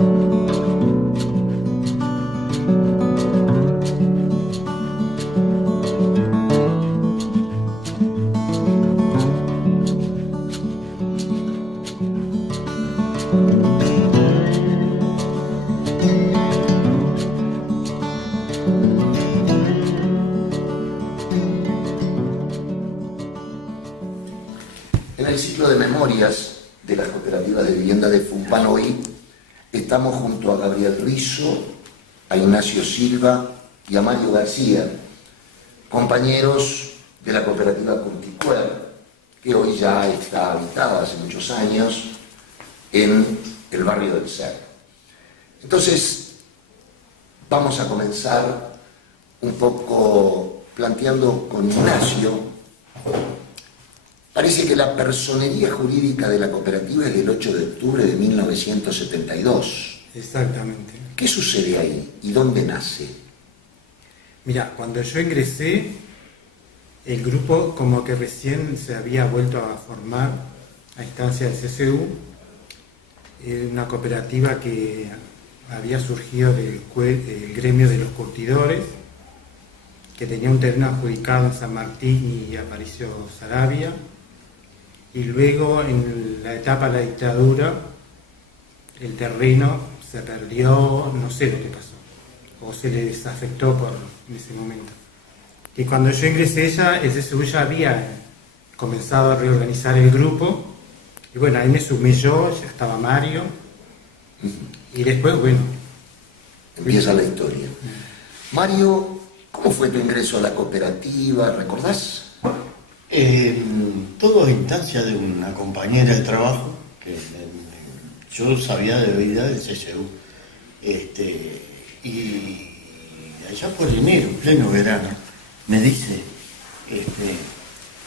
En el ciclo de memorias de la Cooperativa de Vivienda de Fumpanoy estamos junto a Gabriel Rizzo, a Ignacio Silva y a Mario García, compañeros de la Cooperativa Curticuer, que hoy ya está habitada hace muchos años en el barrio del Cerro. Entonces, vamos a comenzar un poco planteando con Ignacio. Parece que la personería jurídica de la cooperativa es del 8 de octubre de 1972. Exactamente. ¿Qué sucede ahí y dónde nace? Mira, cuando yo ingresé, el grupo como que recién se había vuelto a formar a instancia del CCU, una cooperativa que había surgido del gremio de los curtidores, que tenía un terreno adjudicado en San Martín y Aparicio Saravia. Y luego, en la etapa de la dictadura, el terreno se perdió, no sé lo que pasó, o se le desafectó en ese momento. Y cuando yo ingresé ya, el CSU ya había comenzado a reorganizar el grupo, y bueno, ahí me sumé yo, ya estaba Mario, y después, bueno... Empieza la historia. Mario, ¿cómo fue tu ingreso a la cooperativa? ¿Recordás? Todo a instancia de una compañera de trabajo que yo sabía de vida del CSU, y allá por enero, pleno verano, me dice,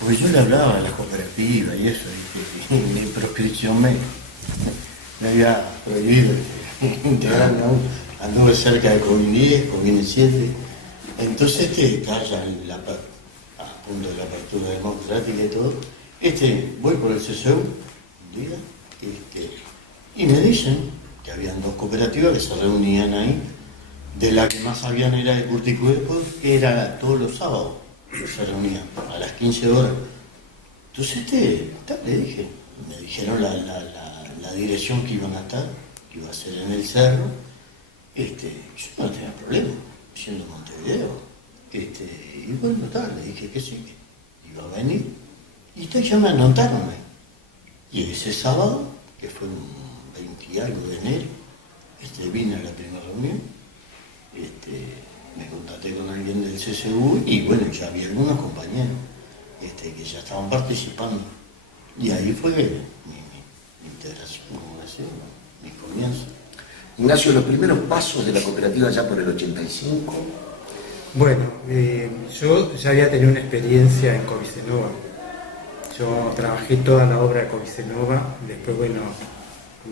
porque yo le hablaba a la cooperativa y eso, y mi proscripción me había prohibido integrarme aún. Anduve cerca de COVID 10, COVID 7, entonces está ya a punto de la apertura democrática y todo, voy por el CSU un día, y me dicen que habían dos cooperativas que se reunían ahí, de la que más sabían era de Curticuerpo, que era todos los sábados que se reunían, a las 15 horas. Entonces le dije, me dijeron la dirección que iban a estar, que iba a ser en el Cerro. Yo no tenía problema, siendo Montevideo. Y bueno, le dije que sí, que iba a venir. Y ya me anotaron ahí. Y ese sábado, que fue un 20 y algo de enero, vine a la primera reunión, me contacté con alguien del CSU y bueno, ya había algunos compañeros que ya estaban participando. Y ahí fue mi integración, como decía, mi comienzo. Ignacio, los primeros pasos de la cooperativa ya por el 85. Bueno, yo ya había tenido una experiencia en Covicenova. Yo trabajé toda la obra de Covicenova, después, bueno,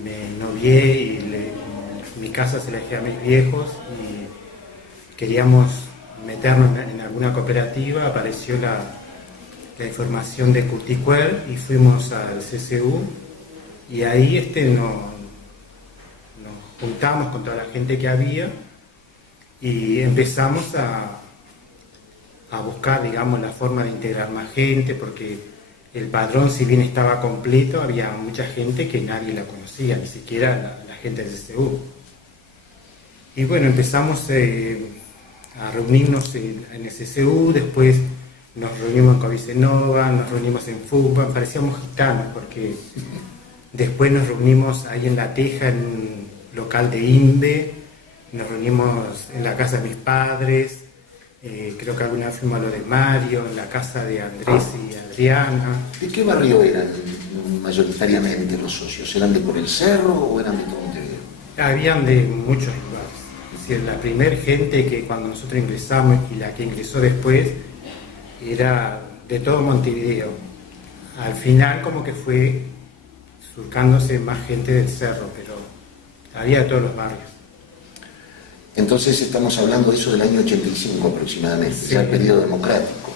me novié y mi casa se la dejé a mis viejos y queríamos meternos en alguna cooperativa. Apareció la información de Curticuer y fuimos al CSU y ahí nos juntamos con toda la gente que había y empezamos a buscar, digamos, la forma de integrar más gente, porque el padrón, si bien estaba completo, había mucha gente que nadie la conocía, ni siquiera la gente del CSU. Y bueno, empezamos a reunirnos en el CSU, después nos reunimos en Covicenova, nos reunimos en FUPA, parecíamos gitanos, porque después nos reunimos ahí en La Teja, en un local de INDE, nos reunimos en la casa de mis padres, creo que alguna vez fuimos a lo de Mario, en la casa de Andrés y Adriana. ¿De qué barrio eran mayoritariamente los socios? ¿Eran de por el Cerro o eran de todo Montevideo? Habían de muchos lugares. Es decir, la primer gente que cuando nosotros ingresamos y la que ingresó después era de todo Montevideo. Al final como que fue surcándose más gente del Cerro, pero había de todos los barrios. Entonces estamos hablando de eso del año 85 aproximadamente, sí, ya el periodo democrático.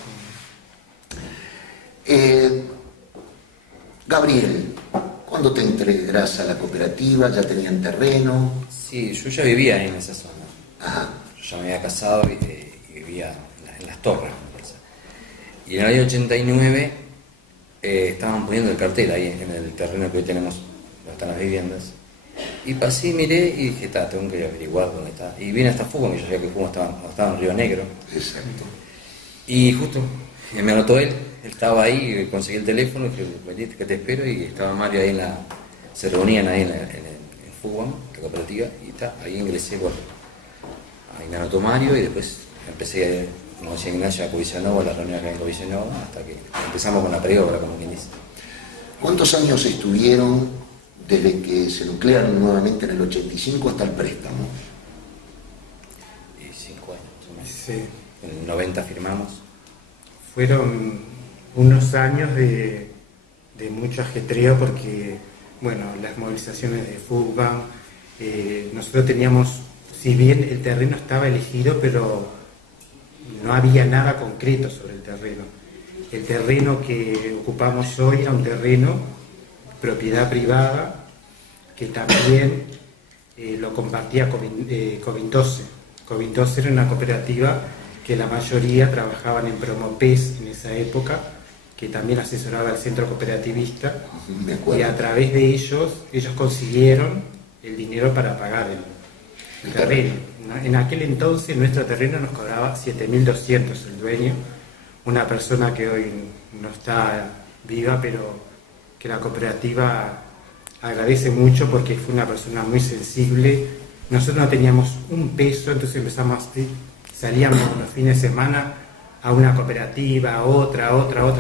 Gabriel, ¿cuándo te integrás a la cooperativa? ¿Ya tenían terreno? Sí, yo ya vivía ahí en esa zona. Ajá. Yo ya me había casado y vivía en las torres. Me parece. Y en el año 89 estaban poniendo el cartel ahí en el terreno que hoy tenemos, donde están las viviendas. Y pasé, miré y dije, tengo que averiguar dónde está. Y vine hasta Fútbol, que yo sabía que Fútbol estaba en Río Negro. Exacto. Y justo me anotó él estaba ahí, conseguí el teléfono, dije, venite que te espero, y estaba Mario ahí se reunían ahí en Fútbol, la cooperativa, y ahí ingresé, ahí me anotó Mario, y después empecé, como decía Ignacio, a Covisanova, la reunión acá en Covisanova, hasta que empezamos con la preobra, como quien dice. ¿Cuántos años estuvieron desde que se nuclearon nuevamente en el 85 hasta el préstamo? 5 años, más o menos. Sí. En el 90 firmamos. Fueron unos años de mucho ajetreo porque, bueno, las movilizaciones de FUCBAN, nosotros teníamos, si bien el terreno estaba elegido, pero no había nada concreto sobre el terreno. El terreno que ocupamos hoy era un terreno propiedad privada que también lo compartía Covintose. Covintose era una cooperativa que la mayoría trabajaban en Promopes en esa época, que también asesoraba al centro cooperativista, y a través de ellos consiguieron el dinero para pagar el terreno. En aquel entonces nuestro terreno nos cobraba 7.200 el dueño, una persona que hoy no está viva, pero que la cooperativa agradece mucho porque fue una persona muy sensible. Nosotros no teníamos un peso, entonces salíamos los fines de semana a una cooperativa, a otra,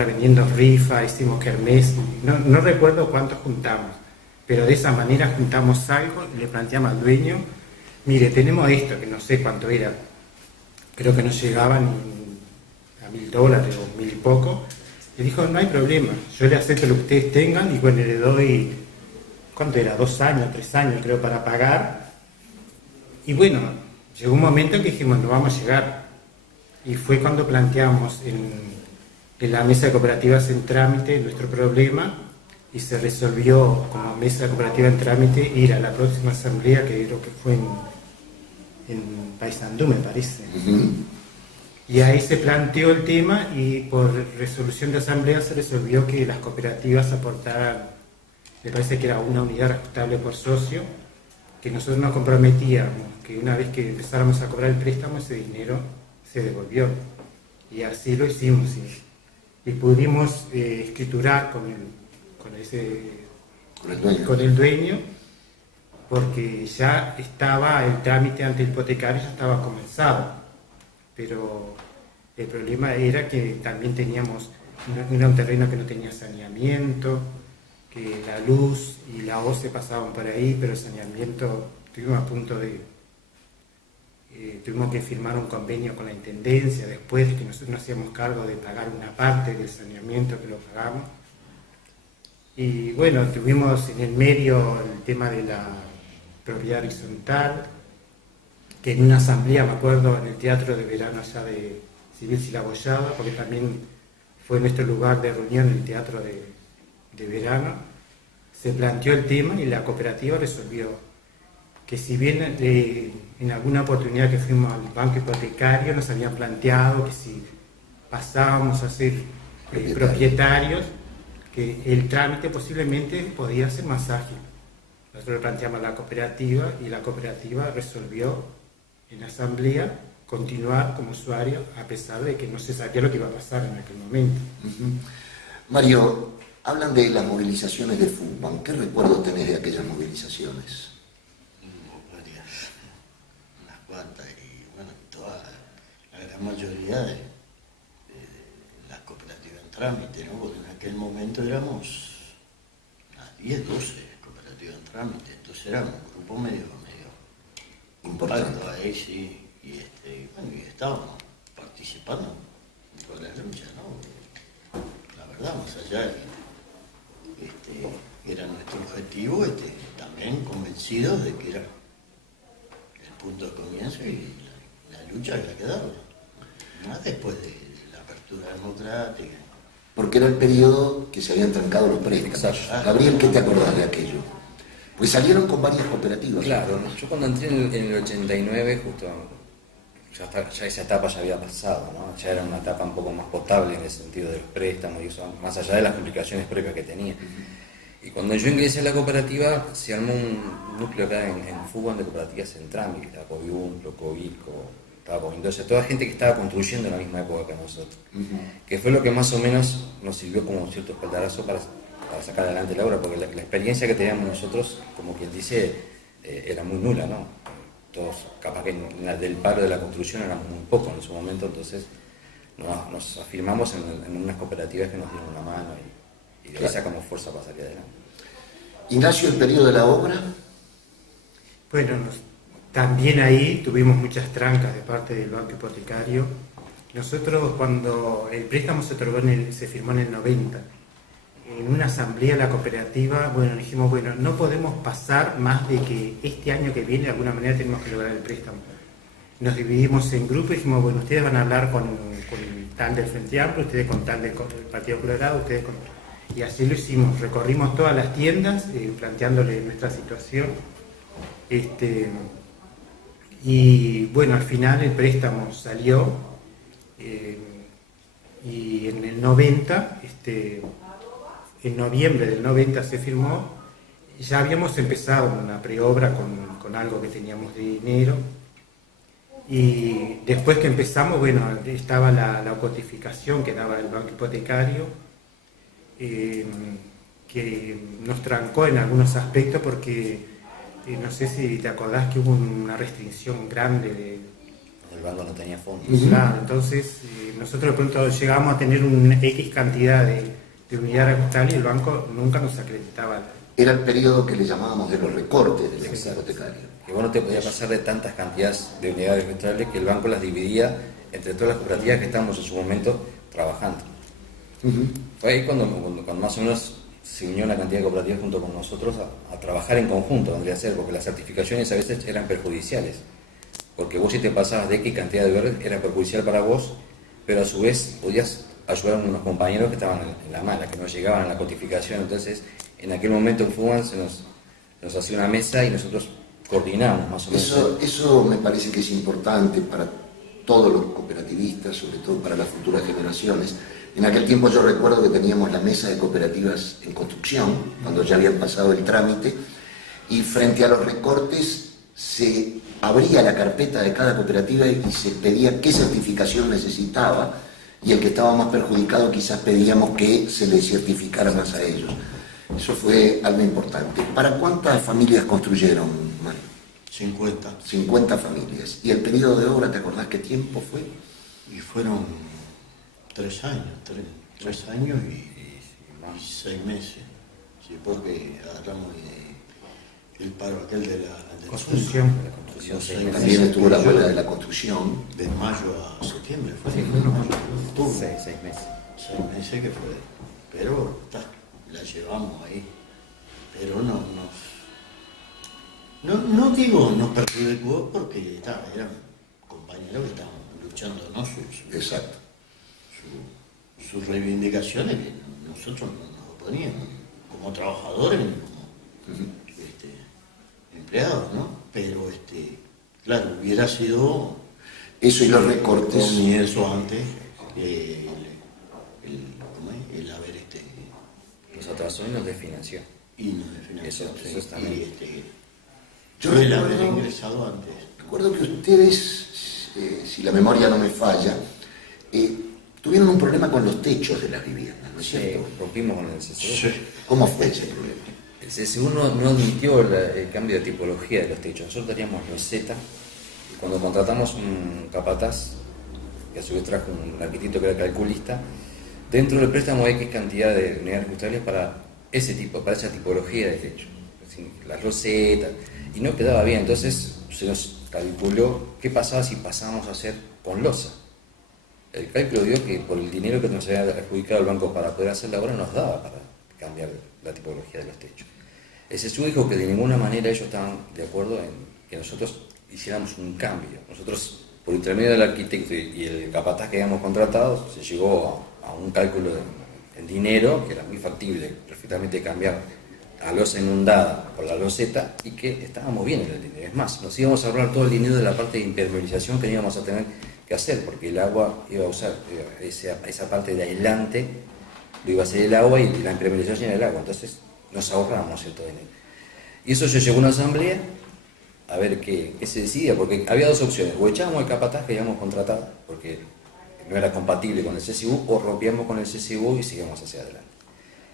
vendiendo rifa, hicimos kermés, no recuerdo cuánto juntamos, pero de esa manera juntamos algo y le planteamos al dueño, mire, tenemos esto, que no sé cuánto era, creo que no llegaban a $1.000 o 1.000 y poco, y dijo, no hay problema, yo le acepto lo que ustedes tengan, y bueno, le doy, ¿cuánto era? 2 años, 3 años creo para pagar, y bueno, llegó un momento en que dijimos, no vamos a llegar. Y fue cuando planteamos en la mesa de cooperativas en trámite nuestro problema y se resolvió como mesa de cooperativa en trámite ir a la próxima asamblea, que creo que fue en Paysandú, me parece. Y ahí se planteó el tema y por resolución de asamblea se resolvió que las cooperativas aportaran, me parece que era una unidad ajustable por socio, que nosotros nos comprometíamos que una vez que empezáramos a cobrar el préstamo, ese dinero se devolvió. Y así lo hicimos. Y pudimos escriturar con el dueño, porque ya estaba el trámite ante el hipotecario, ya estaba comenzado. Pero el problema era que también teníamos un terreno que no tenía saneamiento, que la luz y la OCE pasaban por ahí, pero el saneamiento estuvimos a punto tuvimos que firmar un convenio con la Intendencia después de que nosotros nos hacíamos cargo de pagar una parte del saneamiento que lo pagamos. Y bueno, tuvimos en el medio el tema de la propiedad horizontal, que en una asamblea, me acuerdo, en el teatro de verano allá de Civil Silaboyada, porque también fue nuestro lugar de reunión el teatro de verano, se planteó el tema y la cooperativa resolvió que si bien en alguna oportunidad que fuimos al banco hipotecario nos habían planteado que si pasábamos a ser propietarios, que el trámite posiblemente podía ser más ágil. Nosotros le planteamos a la cooperativa y la cooperativa resolvió en la asamblea continuar como usuario a pesar de que no se sabía lo que iba a pasar en aquel momento. Mario, hablan de las movilizaciones de FUCBAN. ¿Qué recuerdos tenés de aquellas movilizaciones? Varias, unas cuantas, y bueno, la gran mayoría de las cooperativas en trámite, ¿no? Porque en aquel momento éramos unas 10, 12 cooperativas en trámite, entonces éramos un grupo medio Importante. ahí, sí, y bueno, y estábamos participando en toda la lucha, ¿no? La verdad, más allá era nuestro objetivo, también convencidos de que era el punto de comienzo y la lucha que ha quedado. Más después de la apertura democrática, porque era el periodo que se habían trancado los préstamos. Exacto. Gabriel, ¿qué te acordás de aquello? Pues salieron con varias cooperativas. Claro, yo cuando entré en el 89, justo ya esa etapa ya había pasado, ¿no? Ya era una etapa un poco más potable en el sentido de los préstamos y eso, más allá de las complicaciones propias que tenía. Y cuando yo ingresé a la cooperativa, se armó un núcleo acá en Fútbol de cooperativas Central, que estaba Coviumplo, Covico, estaba Covindosa, toda gente que estaba construyendo en la misma época que nosotros. Que fue lo que más o menos nos sirvió como cierto espaldarazo para sacar adelante la obra, porque la experiencia que teníamos nosotros, como quien dice, era muy nula, ¿no? Todos, capaz que del paro de la construcción éramos muy pocos en su momento, entonces nos afirmamos en unas cooperativas que nos dieron una mano y de ahí sacamos fuerza para salir adelante. Ignacio, el periodo de la obra. Bueno, también ahí tuvimos muchas trancas de parte del banco hipotecario. Nosotros cuando el préstamo se otorgó se firmó en el 90, en una asamblea de la cooperativa, bueno, dijimos, bueno, no podemos pasar más de que este año que viene de alguna manera tenemos que lograr el préstamo. Nos dividimos en grupos y dijimos, bueno, ustedes van a hablar con tal del Frente Amplio, ustedes con tal del Partido Colorado, ustedes con... Y así lo hicimos, recorrimos todas las tiendas planteándole nuestra situación. Y bueno, al final el préstamo salió y en el 90, en noviembre del 90 se firmó, ya habíamos empezado una preobra con algo que teníamos de dinero y después que empezamos, bueno, estaba la cotificación que daba el banco hipotecario, que nos trancó en algunos aspectos porque no sé si te acordás que hubo una restricción grande de... El banco no tenía fondos. Claro, entonces nosotros de pronto llegamos a tener una X cantidad de unidad ajustable y el banco nunca nos acreditaba. Era el periodo que le llamábamos de los recortes del banco hipotecario. Que bueno, te podía pasar de tantas cantidades de unidades ajustables que el banco las dividía entre todas las cooperativas que estábamos en su momento trabajando. Fue ahí cuando más o menos se unió una cantidad de cooperativas junto con nosotros a trabajar en conjunto, vendría a ser, porque las certificaciones a veces eran perjudiciales, porque vos si te pasabas de X cantidad de verdes era perjudicial para vos, pero a su vez podías ayudar a unos compañeros que estaban en la mala, que no llegaban a la cotificación. Entonces en aquel momento en Fugan se nos hacía una mesa y nosotros coordinamos más o menos. Eso me parece que es importante para todos los cooperativistas, sobre todo para las futuras generaciones. En aquel tiempo yo recuerdo que teníamos la mesa de cooperativas en construcción, cuando ya habían pasado el trámite, y frente a los recortes se abría la carpeta de cada cooperativa y se pedía qué certificación necesitaba, y el que estaba más perjudicado quizás pedíamos que se le certificara más a ellos. Eso fue algo importante. ¿Para cuántas familias construyeron, Mario? 50. 50 familias. ¿Y el periodo de obra, te acordás qué tiempo fue? Y fueron 3 años, 3 años y 6 meses. Sí, porque hablamos del paro aquel de la Construcción. También estuvo la huelga de la construcción. De mayo a septiembre, fue. Sí, Tuvo 6 meses. 6 meses que fue. Pero la llevamos ahí. Pero no digo nos perjudicó porque eran compañeros que estaban luchando, ¿no? Exacto. Sus reivindicaciones que nosotros nos oponíamos como trabajadores ni como empleados, ¿no? Pero claro, hubiera sido Eso y los recortes. comienzo antes el haber Nos atrasó y nos desfinanció. y nos financió, Eso es también. Yo el haber recuerdo- ingresado antes. Recuerdo que ustedes, si la memoria no me falla, tuvieron un problema con los techos de las viviendas, ¿no es cierto? Rompimos con el CCU. Sí. ¿Cómo fue ese problema? El CSU no admitió el cambio de tipología de los techos. Nosotros teníamos loseta y cuando contratamos un capataz, que a su vez trajo un arquitecto que era calculista, dentro del préstamo hay X cantidad de unidades ajustables para esa tipología de techo. Es decir, las losetas, y no quedaba bien. Entonces se nos calculó qué pasaba si pasábamos a hacer con losa. El cálculo dio que por el dinero que nos había adjudicado el banco para poder hacer la obra nos daba para cambiar la tipología de los techos. Ese su dijo que de ninguna manera ellos estaban de acuerdo en que nosotros hiciéramos un cambio. Nosotros, por intermedio del arquitecto y el capataz que habíamos contratado, se llegó a un cálculo en dinero, que era muy factible perfectamente cambiar a losa inundada por la loseta y que estábamos bien en el dinero. Es más, nos íbamos a ahorrar todo el dinero de la parte de impermeabilización que íbamos a tener que hacer, porque el agua iba a usar esa parte de aislante, lo iba a hacer el agua y la impermeabilización era el agua, entonces nos ahorramos cierto dinero. Y eso yo llevo a una asamblea a ver qué se decidía, porque había dos opciones: o echábamos al capataz que habíamos contratado, porque no era compatible con el CSU, o rompíamos con el CSU y seguíamos hacia adelante.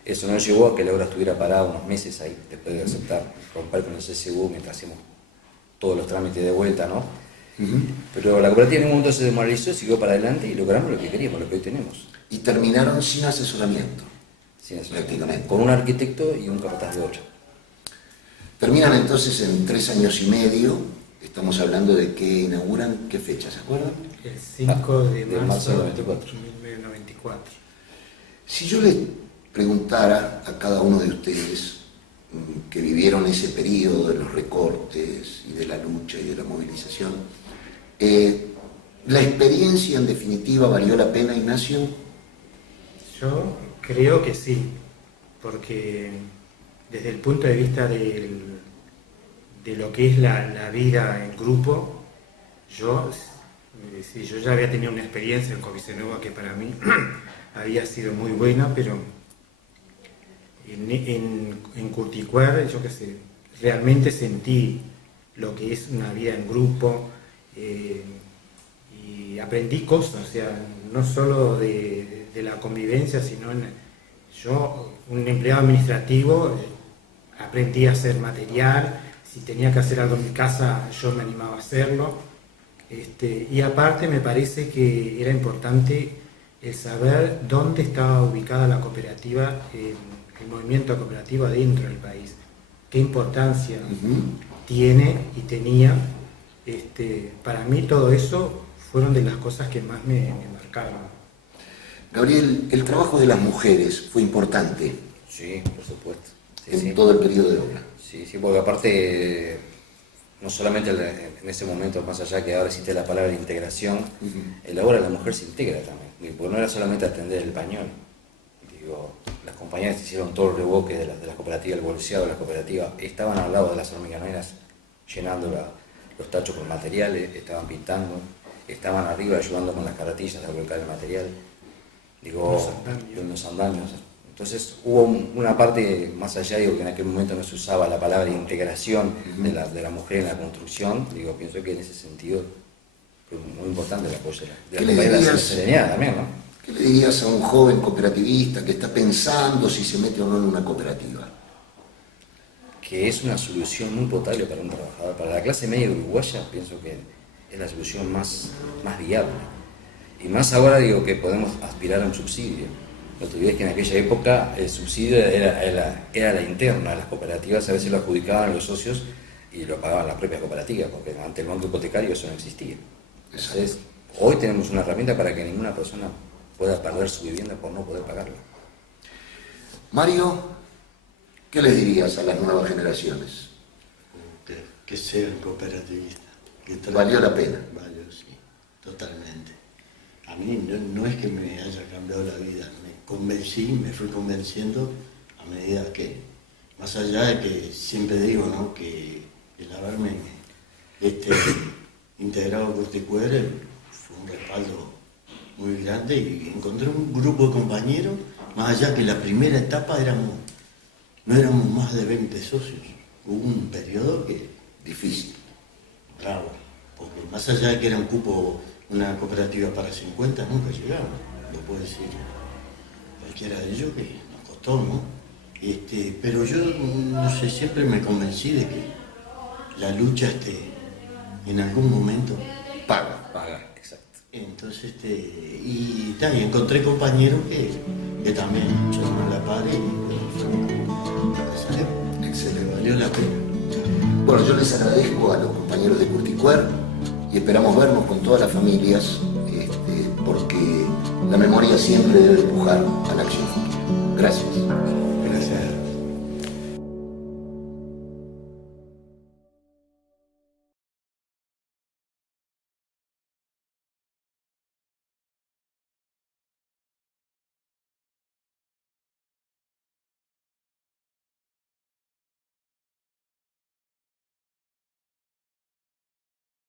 Eso nos llevó a que la obra estuviera parada unos meses ahí, después de aceptar romper con el CSU mientras hacemos todos los trámites de vuelta, ¿no? Pero la cooperativa en un momento se desmoralizó, siguió para adelante y logramos lo que queríamos, lo que hoy tenemos. Y terminaron sin asesoramiento. Sin eso, Prácticamente. con un arquitecto y un capataz de obra. Terminan entonces en 3 años y medio. Estamos hablando de que inauguran, ¿qué fecha, se acuerdan? El 5 de marzo del de 94. 1994. Si yo les preguntara a cada uno de ustedes que vivieron ese periodo de los recortes y de la lucha y de la movilización, ¿la experiencia en definitiva valió la pena, Ignacio? Yo creo que sí, porque desde el punto de vista de lo que es la vida en grupo, yo ya había tenido una experiencia en Covicenova que para mí había sido muy buena, pero en Curticuer, yo qué sé, realmente sentí lo que es una vida en grupo y aprendí cosas, o sea, no solo de la convivencia, sino yo, un empleado administrativo, aprendí a hacer material, si tenía que hacer algo en mi casa yo me animaba a hacerlo, y aparte me parece que era importante el saber dónde estaba ubicada la cooperativa, el movimiento cooperativo dentro del país, qué importancia tiene y tenía. Para mí todo eso fueron de las cosas que más me marcaron. Gabriel, el trabajo de las mujeres fue importante Sí, por supuesto. Sí, en sí. todo el periodo de obra. Sí, sí, porque aparte, no solamente en ese momento, más allá que ahora existe la palabra integración, en la obra la mujer se integra también, porque no era solamente atender el pañol. Digo, las compañeras hicieron todo el revoque de la cooperativa, el bolseado de la cooperativa, estaban al lado de las hormigueras llenando los tachos con materiales, estaban pintando, estaban arriba ayudando con las carretillas a volcar el material, digo, los andamios. Entonces hubo una parte más allá, digo, que en aquel momento no se usaba la palabra integración de la mujer en la construcción, digo, pienso que en ese sentido fue muy importante el apoyo de la compañera de la Serenidad también, ¿no? ¿Qué le dirías a un joven cooperativista que está pensando si se mete o no en una cooperativa? Que es una solución muy potable para un trabajador. Para la clase media uruguaya pienso que es la solución más viable. Y más ahora, digo, que podemos aspirar a un subsidio. No te olvides que en aquella época el subsidio era la interna. Las cooperativas a veces lo adjudicaban los socios y lo pagaban las propias cooperativas, porque ante el banco hipotecario eso no existía. Entonces, hoy tenemos una herramienta para que ninguna persona pueda perder su vivienda por no poder pagarla. Mario, ¿qué les dirías a las nuevas generaciones? Que sean cooperativistas. Valió la pena. Valió, sí, totalmente. A mí no es que me haya cambiado la vida, me convencí, me fui convenciendo a medida que, más allá de que siempre digo, ¿no?, que el haberme integrado a Curticuer fue un respaldo muy grande y encontré un grupo de compañeros, más allá que la primera etapa no éramos más de 20 socios. Hubo un periodo que Difícil. bravo, porque más allá de que era un cupo, una cooperativa para 50, nunca llegaba, lo puedo decir cualquiera de ellos, que nos costó, ¿no? Pero yo, no sé, siempre me convencí de que la lucha en algún momento Paga. Paga, exacto. entonces, y encontré compañeros que también lucharon a la par y salió. Excelente. Valió la pena. Bueno, yo les agradezco a los compañeros de Curticuer y esperamos vernos con todas las familias, porque la memoria siempre debe empujar a la acción futura. Gracias.